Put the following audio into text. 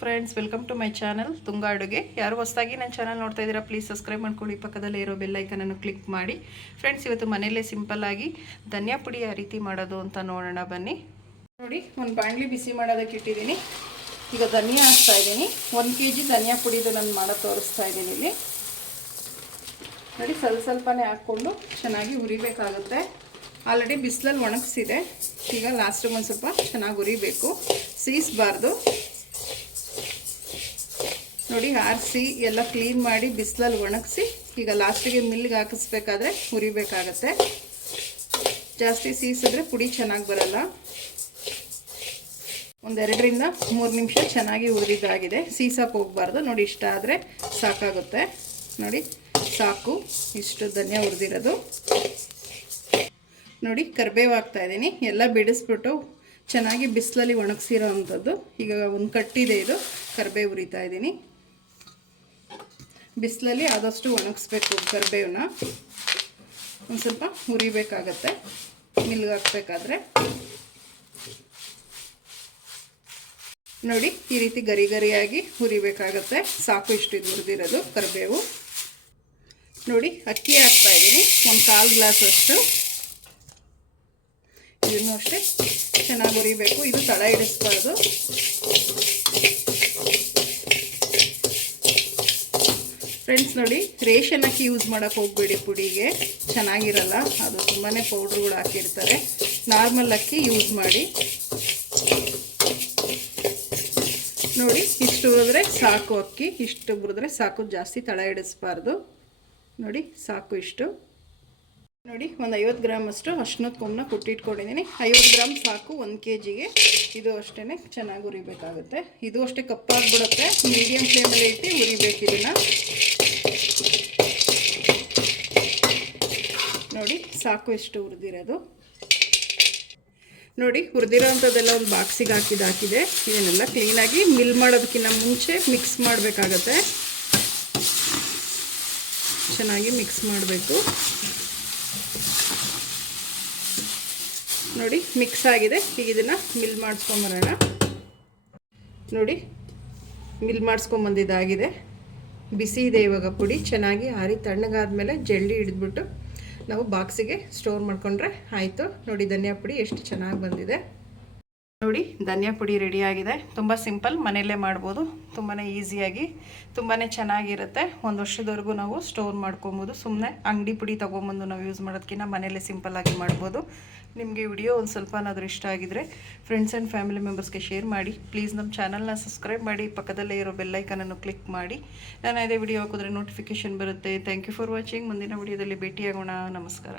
Friends, welcome to my channel Tunga ಅಡುಗೆ. ಯಾರು ಹೊಸದಾಗಿ ನನ್ನ ಚಾನಲ್ ನೋಡ್ತಾ ಇದ್ದೀರಾ, ಪ್ಲೀಸ್ ಸಬ್ಸ್ಕ್ರೈಬ್ ಮಾಡ್ಕೊಳ್ಳಿ. ಪಕ್ಕದಲ್ಲೇ ಇರೋ ಬೆಲ್ ಐಕನನ್ನು ಕ್ಲಿಕ್ ಮಾಡಿ. ಫ್ರೆಂಡ್ಸ್, ಇವತ್ತು ಮನೆಯಲ್ಲೇ ಸಿಂಪಲ್ಲಾಗಿ ಧನಿಯಾ ಪುಡಿ ಯಾವ ರೀತಿ ಮಾಡೋದು ಅಂತ ನೋಡೋಣ ಬನ್ನಿ. ನೋಡಿ, ಒಂದು ಬಾಣಲಿ ಬಿಸಿ ಮಾಡೋದಕ್ಕೆ ಇಟ್ಟಿದ್ದೀನಿ. ಈಗ ಧನಿಯಾ ಹಾಕ್ತಾ ಇದ್ದೀನಿ. 1 kg ಧನಿಯಾ ಪುಡಿದು ನಾನು ಮಾಡೋದು ತೋರಿಸ್ತಾ ಇದ್ದೀನಿ ಇಲ್ಲಿ. ನೋಡಿ, ಸ್ವಲ್ಪನೇ ಹಾಕ್ಕೊಂಡು ಚೆನ್ನಾಗಿ ಹುರಿಬೇಕಾಗುತ್ತೆ. ಆಲ್ರೆಡಿ ಬಿಸಿಲಲ್ಲಿ ಒಣಗಿಸಿದೆ. ಈಗ ಲಾಸ್ಟಿಗೆ ಒಂದು ಸ್ವಲ್ಪ ಚೆನ್ನಾಗಿ ಹುರಿಬೇಕು, ಸೀಸಬಾರ್ದು. ನೋಡಿ, ಆರಿಸಿ ಎಲ್ಲ ಕ್ಲೀನ್ ಮಾಡಿ ಬಿಸಿಲಲ್ಲಿ ಒಣಗಿಸಿ ಈಗ ಲಾಸ್ಟಿಗೆ ಮಿಲ್ಗೆ ಹಾಕಿಸ್ಬೇಕಾದ್ರೆ ಹುರಿಬೇಕಾಗತ್ತೆ. ಜಾಸ್ತಿ ಸೀಸಿದ್ರೆ ಪುಡಿ ಚೆನ್ನಾಗಿ ಬರಲ್ಲ. ಒಂದು 2ರಿಂದ 3 ನಿಮಿಷ ಚೆನ್ನಾಗಿ ಹುರಿದಾಗಿದೆ. ಸೀಸಕ್ಕೆ ಹೋಗಬಾರ್ದು. ನೋಡಿ, ಇಷ್ಟ ಆದರೆ ಸಾಕಾಗುತ್ತೆ. ನೋಡಿ, ಸಾಕು, ಇಷ್ಟು ಧನಿಯಾ ಹುರಿದಿರೋದು. ನೋಡಿ, ಕರಿಬೇವು ಹಾಕ್ತಾ ಇದ್ದೀನಿ. ಎಲ್ಲ ಬಿಡಿಸ್ಬಿಟ್ಟು ಚೆನ್ನಾಗಿ ಬಿಸಿಲಲ್ಲಿ ಒಣಗಿಸಿರೋ ಅಂಥದ್ದು. ಈಗ ಒಂದು ಕಟ್ಟಿದೆ, ಇದು ಕರಿಬೇವು ಹುರಿತಾ ಇದ್ದೀನಿ. ಬಿಸಿಲಲ್ಲಿ ಆದಷ್ಟು ಒಣಗಿಸ್ಬೇಕು ಕರಿಬೇವನ್ನ. ಒಂದು ಸ್ವಲ್ಪ ಹುರಿಬೇಕಾಗತ್ತೆ ಮಿಲ್ಗೆ ಹಾಕ್ಬೇಕಾದ್ರೆ. ನೋಡಿ, ಈ ರೀತಿ ಗರಿ ಗರಿಯಾಗಿ ಹುರಿಬೇಕಾಗತ್ತೆ. ಸಾಕು, ಇಷ್ಟು ಇದು ಹುರಿದಿರೋದು ಕರಿಬೇವು. ನೋಡಿ, ಅಕ್ಕಿ ಹಾಕ್ತಾ ಇದ್ದೀನಿ, ಒಂದು 1/4 ಗ್ಲಾಸ್ ಅಷ್ಟು. ಇದನ್ನು ಅಷ್ಟೇ ಚೆನ್ನಾಗಿ ಹುರಿಬೇಕು. ಇದು ತಳ ಹಿಡಿಸ್ಬಾರ್ದು. ಫ್ರೆಂಡ್ಸ್, ನೋಡಿ, ರೇಷನ್ ಅಕ್ಕಿ ಯೂಸ್ ಮಾಡೋಕ್ಕೆ ಹೋಗಬೇಡಿ. ಪುಡಿಗೆ ಚೆನ್ನಾಗಿರಲ್ಲ, ಅದು ತುಂಬಾ ಪೌಡ್ರುಗಳು ಹಾಕಿರ್ತಾರೆ. ನಾರ್ಮಲ್ ಅಕ್ಕಿ ಯೂಸ್ ಮಾಡಿ. ನೋಡಿ, ಇಷ್ಟು ಹುರಿದ್ರೆ ಸಾಕು. ಅಕ್ಕಿ ಇಷ್ಟು ಹುರಿದ್ರೆ ಸಾಕು, ಜಾಸ್ತಿ ತಳ ಹಿಡಿಸ್ಬಾರ್ದು. ನೋಡಿ, ಸಾಕು ಇಷ್ಟು. ನೋಡಿ, ಒಂದು 50 ಗ್ರಾಮ್ ಅಷ್ಟು ಅರ್ಶಿನದ ಕೊಂಬನ್ನ ಕುಟ್ಟಿಟ್ಕೊಂಡಿದ್ದೀನಿ. 50 ಗ್ರಾಮ್ ಸಾಕು 1 kgಗೆ. ಇದು ಅಷ್ಟೇ ಚೆನ್ನಾಗಿ ಹುರಿಬೇಕಾಗುತ್ತೆ. ಇದು ಅಷ್ಟೇ ಕಪ್ಪಾಗಿಬಿಡುತ್ತೆ. ಮೀಡಿಯಮ್ ಫ್ಲೇಮಲ್ಲಿ ಇಟ್ಟು ಹುರಿಬೇಕು ಇದನ್ನು. ನೋಡಿ, ಸಾಕು ಇಷ್ಟು ಹುರಿದಿರೋದು. ನೋಡಿ, ಹುರಿದಿರೋ ಅಂಥದ್ದೆಲ್ಲ ಒಂದು ಬಾಕ್ಸಿಗೆ ಹಾಕಿದೆ. ಇದನ್ನೆಲ್ಲ ಕ್ಲೀನಾಗಿ ಮಿಲ್ ಮಾಡೋದಕ್ಕಿಂತ ಮುಂಚೆ ಮಿಕ್ಸ್ ಮಾಡಬೇಕಾಗತ್ತೆ. ಚೆನ್ನಾಗಿ ಮಿಕ್ಸ್ ಮಾಡಬೇಕು. ನೋಡಿ, ಮಿಕ್ಸ್ ಆಗಿದೆ. ಈಗ ಇದನ್ನು ಮಿಲ್ ಮಾಡಿಸ್ಕೊಂಬರೋಣ. ನೋಡಿ, ಮಿಲ್ ಮಾಡಿಸ್ಕೊಂಬಂದಿದ್ದಾಗಿದೆ. ಬಿಸಿ ಇದೆ ಇವಾಗ ಪುಡಿ. ಚೆನ್ನಾಗಿ ಆರಿ ತಣ್ಣಗಾದ್ಮೇಲೆ ಜಲ್ದಿ ಹಿಡಿದ್ಬಿಟ್ಟು ನಾವು ಬಾಕ್ಸಿಗೆ ಸ್ಟೋರ್ ಮಾಡಿಕೊಂಡ್ರೆ ಆಯಿತು. ನೋಡಿ, ಧನಿಯಾ ಪುಡಿ ಎಷ್ಟು ಚೆನ್ನಾಗಿ ಬಂದಿದೆ. ನೋಡಿ, ಧನಿಯಾ ಪುಡಿ ರೆಡಿಯಾಗಿದೆ. ತುಂಬ ಸಿಂಪಲ್, ಮನೆಯಲ್ಲೇ ಮಾಡ್ಬೋದು. ತುಂಬಾ ಈಸಿಯಾಗಿ, ತುಂಬಾ ಚೆನ್ನಾಗಿರುತ್ತೆ. 1 ವರ್ಷದವರೆಗೂ ನಾವು ಸ್ಟೋರ್ ಮಾಡ್ಕೊಬೋದು. ಸುಮ್ಮನೆ ಅಂಗಡಿ ಪುಡಿ ತೊಗೊಂಬಂದು ನಾವು ಯೂಸ್ ಮಾಡೋದಕ್ಕಿಂತ ಮನೆಯಲ್ಲೇ ಸಿಂಪಲ್ಲಾಗಿ ಮಾಡ್ಬೋದು. ನಿಮಗೆ ವಿಡಿಯೋ ಒಂದು ಸ್ವಲ್ಪನಾದರೂ ಇಷ್ಟ ಆಗಿದರೆ ಫ್ರೆಂಡ್ಸ್ ಆ್ಯಂಡ್ ಫ್ಯಾಮಿಲಿ ಮೆಂಬರ್ಸ್ಗೆ ಶೇರ್ ಮಾಡಿ. ಪ್ಲೀಸ್ ನಮ್ಮ ಚಾನಲ್ನ ಸಬ್ಸ್ಕ್ರೈಬ್ ಮಾಡಿ. ಪಕ್ಕದಲ್ಲೇ ಇರೋ ಬೆಲ್ಲೈಕನನ್ನು ಕ್ಲಿಕ್ ಮಾಡಿ. ನಾನು ಅದೇ ವಿಡಿಯೋ ಹಾಕಿದ್ರೆ ನೋಟಿಫಿಕೇಷನ್ ಬರುತ್ತೆ. Thank you for watching. ಮುಂದಿನ ವಿಡಿಯೋದಲ್ಲಿ ಭೇಟಿಯಾಗೋಣ. ನಮಸ್ಕಾರ.